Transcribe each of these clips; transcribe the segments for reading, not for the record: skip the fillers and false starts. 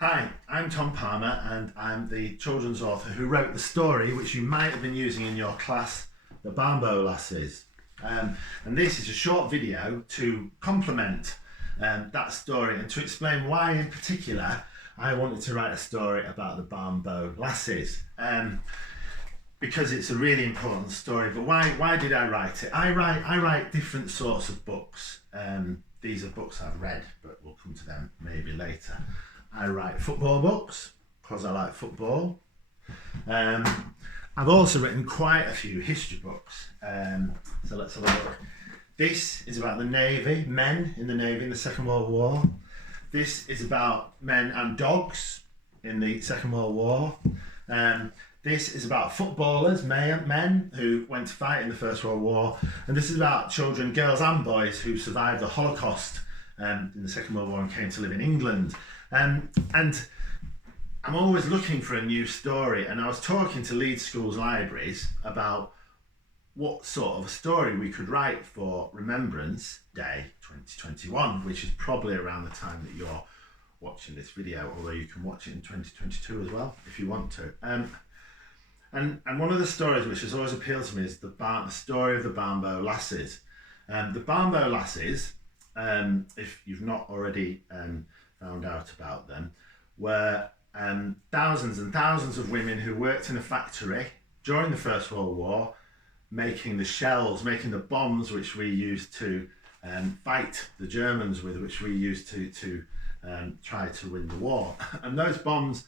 Hi, I'm Tom Palmer and I'm the children's author who wrote the story which you might have been using in your class, the Barnbow Lasses. And this is a short video to complement that story and to explain why in particular I wanted to write a story about the Barnbow Lasses. Because it's a really important story, but why did I write it? I write different sorts of books. These are books I've read, but we'll come to them maybe later. I write football books because I like football. I've also written quite a few history books. So let's have a look. This is about the Navy, men in the Navy in the Second World War. This is about men and dogs in the Second World War. This is about footballers, men who went to fight in the First World War. And this is about children, girls and boys who survived the Holocaust in the Second World War and came to live in England. And I'm always looking for a new story, and I was talking to Leeds Schools Libraries about what sort of a story we could write for Remembrance Day 2021, which is probably around the time that you're watching this video, although you can watch it in 2022 as well if you want to. And one of the stories which has always appealed to me is the story of the Barnbow Lasses. The Barnbow Lasses, if you've not already found out about them, were thousands and thousands of women who worked in a factory during the First World War, making the shells, making the bombs which we used to fight the Germans with, which we used to try to win the war. And those bombs,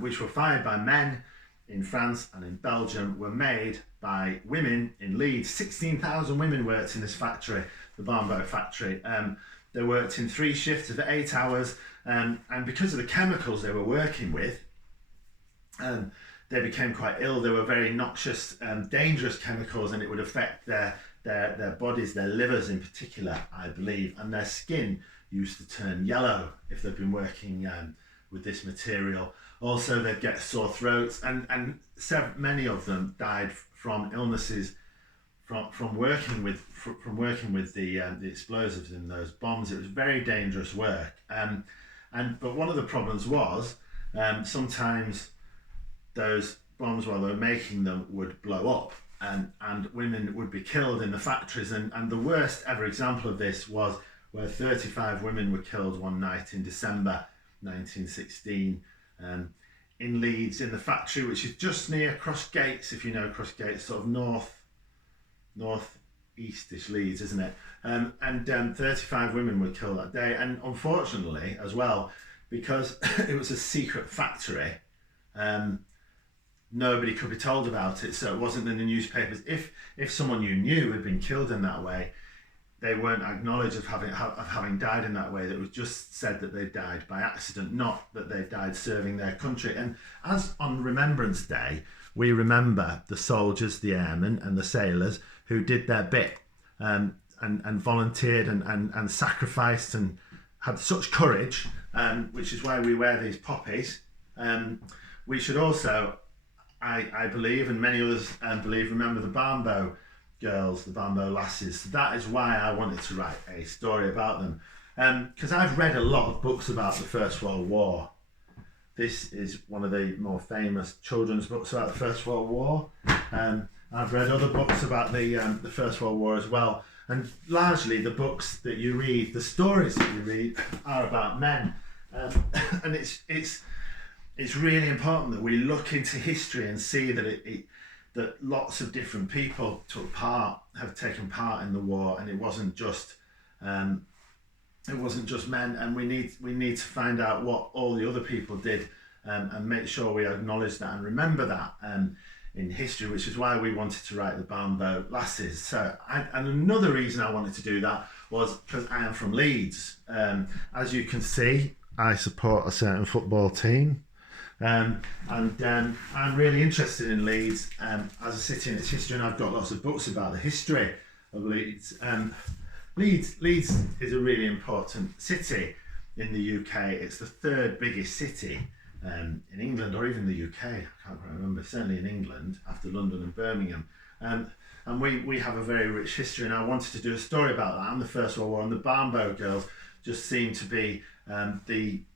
which were fired by men in France and in Belgium, were made by women in Leeds. 16,000 women worked in this factory, the Barnbow factory. They worked in 3 shifts of 8 hours, and because of the chemicals they were working with, they became quite ill. They were very noxious, dangerous chemicals, and it would affect their bodies, their livers in particular, I believe, and their skin used to turn yellow if they'd been working with this material. Also, they'd get sore throats, and many of them died from illnesses from working with the explosives in those bombs. It was very dangerous work. But one of the problems was sometimes those bombs, while they were making them, would blow up, and women would be killed in the factories. And the worst ever example of this was where 35 women were killed one night in December 1916 in Leeds, in the factory, which is just near Crossgates, if you know Crossgates, sort of north-eastish Leeds, isn't it? And 35 women were killed that day. And unfortunately, as well, because it was a secret factory, nobody could be told about it, so it wasn't in the newspapers. If someone you knew had been killed in that way, they weren't acknowledged of having died in that way. That was just said that they died by accident, not that they died serving their country. And as on Remembrance Day, we remember the soldiers, the airmen and the sailors who did their bit and volunteered and sacrificed and had such courage, which is why we wear these poppies. We should also, I believe, and many others believe, remember the Barnbow Girls, the Barnbow Lasses. So that is why I wanted to write a story about them. Because I've read a lot of books about the First World War. This is one of the more famous children's books about the First World War. I've read other books about the First World War as well. And largely the books that you read, the stories that you read, are about men. And it's really important that we look into history and see that that lots of different people have taken part in the war, and it wasn't just men. And we need to find out what all the other people did, and make sure we acknowledge that and remember that in history, which is why we wanted to write the Barnbow Lasses. So, and another reason I wanted to do that was because I am from Leeds. As you can see, I support a certain football team. I'm really interested in Leeds as a city and its history, and I've got lots of books about the history of Leeds. Leeds is a really important city in the UK. It's the 3rd biggest city in England, or even the UK. I can't quite remember. Certainly in England, after London and Birmingham. And we have a very rich history, and I wanted to do a story about that and the First World War. And the Barnbow Girls just seem to be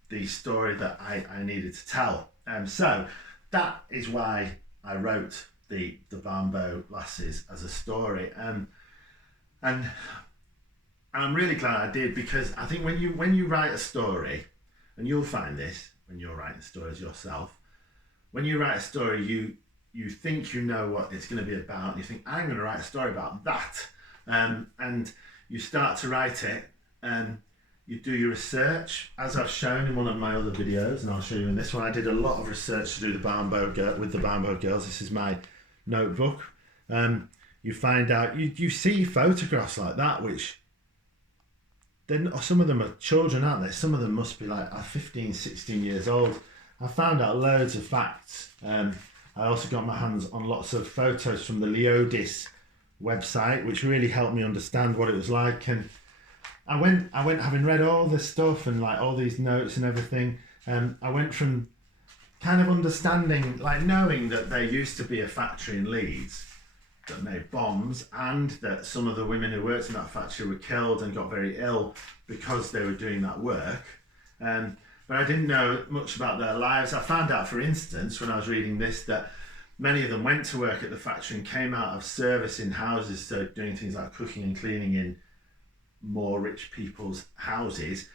the story that I needed to tell. So that is why I wrote the Barnbow Lasses as a story. And I'm really glad I did, because I think when you write a story, and you'll find this when you're writing stories yourself, when you write a story, you think you know what it's going to be about, and you think, I'm going to write a story about that. And you start to write it, and you do your research, as I've shown in one of my other videos, and I'll show you in this one. I did a lot of research to do with the Barnbow Girls. This is my notebook. You find out, you see photographs like that, which then some of them are children, aren't they? Some of them must be like 15, 16 years old. I found out loads of facts. I also got my hands on lots of photos from the Leodis website, which really helped me understand what it was like. And I went having read all this stuff and like all these notes and everything. I went from kind of understanding, like knowing that there used to be a factory in Leeds that made bombs, and that some of the women who worked in that factory were killed and got very ill because they were doing that work. But I didn't know much about their lives. I found out, for instance, when I was reading this, that many of them went to work at the factory and came out of service in houses, so doing things like cooking and cleaning in more rich people's houses,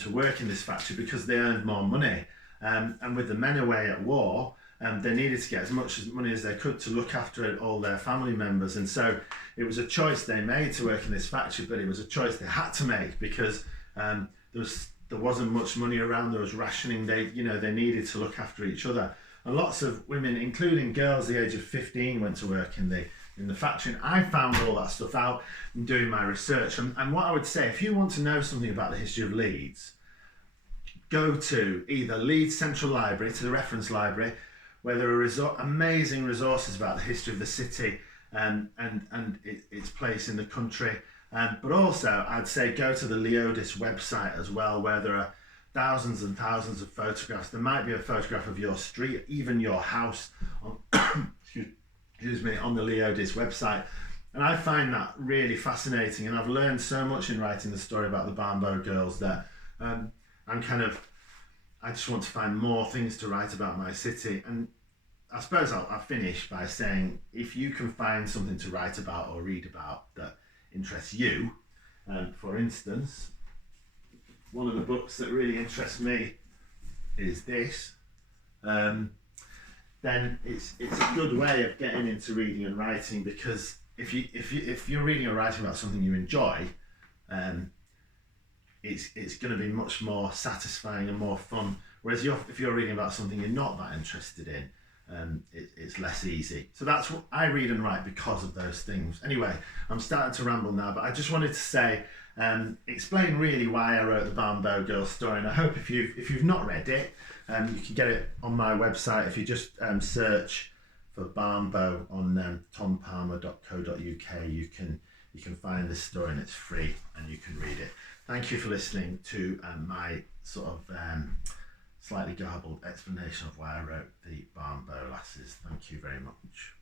to work in this factory because they earned more money. And with the men away at war, they needed to get as much money as they could to look after all their family members. And so it was a choice they made to work in this factory, but it was a choice they had to make because there wasn't much money around. There was rationing. They needed to look after each other. And lots of women, including girls the age of 15, went to work in the factory. And I found all that stuff out in doing my research. And what I would say, if you want to know something about the history of Leeds, go to either Leeds Central Library, to the reference library, where there are amazing resources about the history of the city and its place in the country. But also, I'd say go to the Leodis website as well, where there are thousands and thousands of photographs. There might be a photograph of your street, even your house, on, on the Leodis website. And I find that really fascinating, and I've learned so much in writing the story about the Barnbow Girls that I just want to find more things to write about my city. And I suppose I'll finish by saying, if you can find something to write about or read about that interests you, for instance, one of the books that really interests me is this, then it's a good way of getting into reading and writing, because if you're reading or writing about something you enjoy, it's going to be much more satisfying and more fun. Whereas if you're reading about something you're not that interested in, it's less easy. So that's what I read and write, because of those things. Anyway, I'm starting to ramble now, but I just wanted to say, explain really why I wrote the Barnbow Girls story. And I hope if you've not read it, you can get it on my website. If you just search for Barnbow on tompalmer.co.uk, you can find this story, and it's free and you can read it. Thank you for listening to my sort of slightly garbled explanation of why I wrote the Barnbow Lasses. Thank you very much.